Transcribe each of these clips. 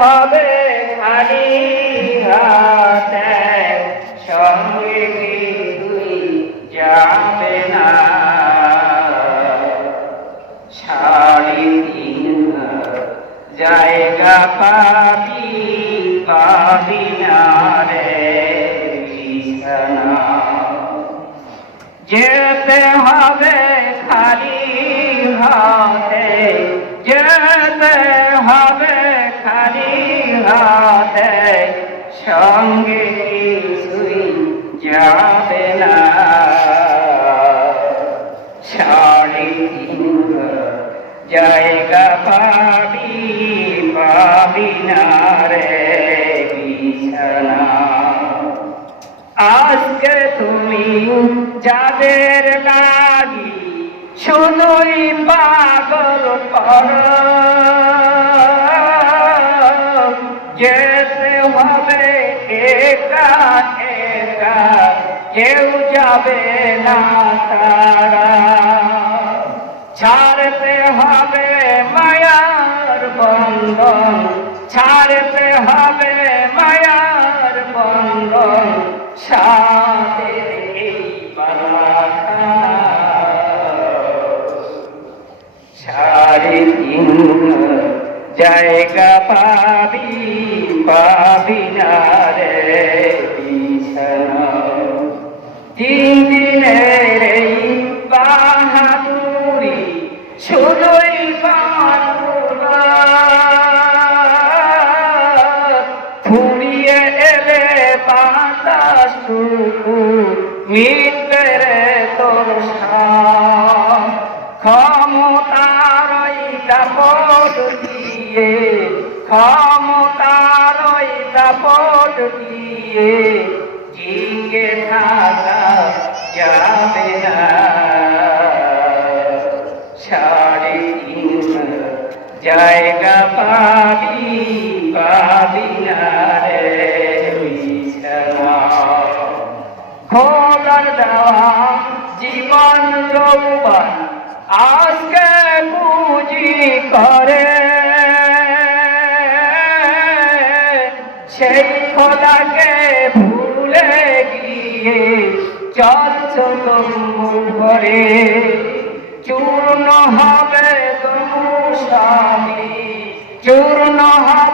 হবে খালি হাতে সঙ্গে তুই যাবে না সাড়ে তিন জায়গা পাবি পাবি না রে যেতে হবে হাতে, যেতে হবে খালি হাতে। সঙ্গে কিছুই যাবে না। তিন জায়গা পাবি পাবি না রে বিছানা। আজকে তুমি যাদের লাগি শুধুই পাগল কর যেতে হবে একা কেউ যাবে না তারা। ছাড়তে হবে মায়ার বন্ধন, ছাড়তে হবে মায়ার বন্ধন সাথে জায়গা পাবি পাবি না রে বিছানা। তিন দিনের এই বাহাদুরি শুধুই ফুরিয়ে এলে বাতাস টুকু দাপট দিয়ে ক্ষমতার ওই দাপট দিয়ে। জিঙ্গে থাকা যাবে না। সাড়ে তিন জায়গা পাবি পাবি না রে খোদার দেওয়া জীবন যৌবন আজকে পুঁজি করে। সেই খোদাকে ভুলে গিয়ে চলছ করে চূর্ণ হবে তনু স্বামী, চূর্ণ হবে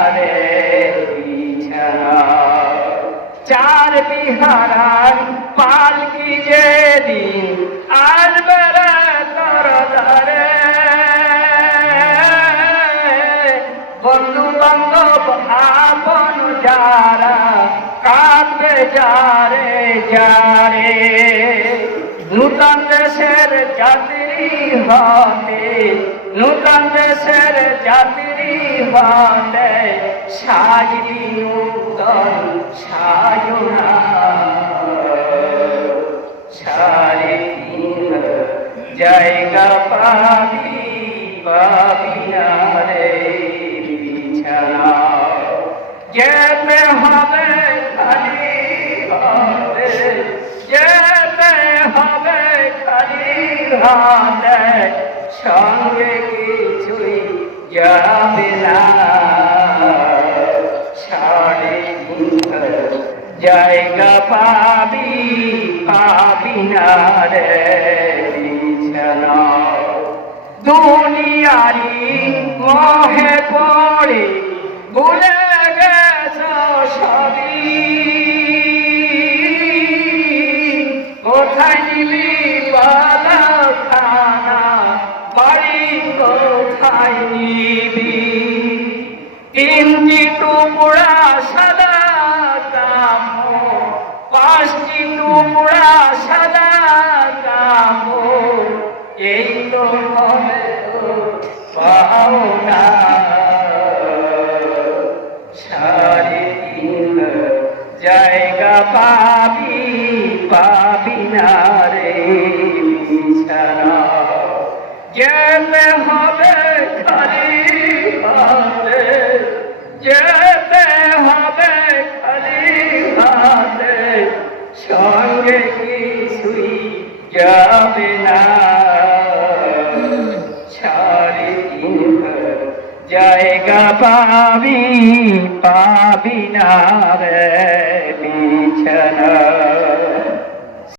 চার বিহারার পালকি যেদিন আসবে রে তোর ধরে বন্ধু বান্ধব, আপন যারা কাঁদবে যারে যারে। নূতন দেশের যাত্রী হতে, নূতন দেশের যাত্রী হতে সাজবি নূতন সাড়ে তিন জায়গা পাবি পাবি না রে বিছানা যেতে হবে খালি হাতে যেতে হবে খালি হাতে সঙ্গে কিছুই যাবে না জায়গা পাবি পাবি না রে দুনিয়ারি মোহে পড়ে, ভুলে গেছ সবই। কোথায় খানা বাড়ি কোথায় নিবি? পাবি পাবি না রে বিছানা। যেতে হবে খালি হাতে, যেতে হবে খালি হাতে। সঙ্গে কিছুই যাবে না। সারি কিনবে জায়গা পাবি পাবি না রে বিছানা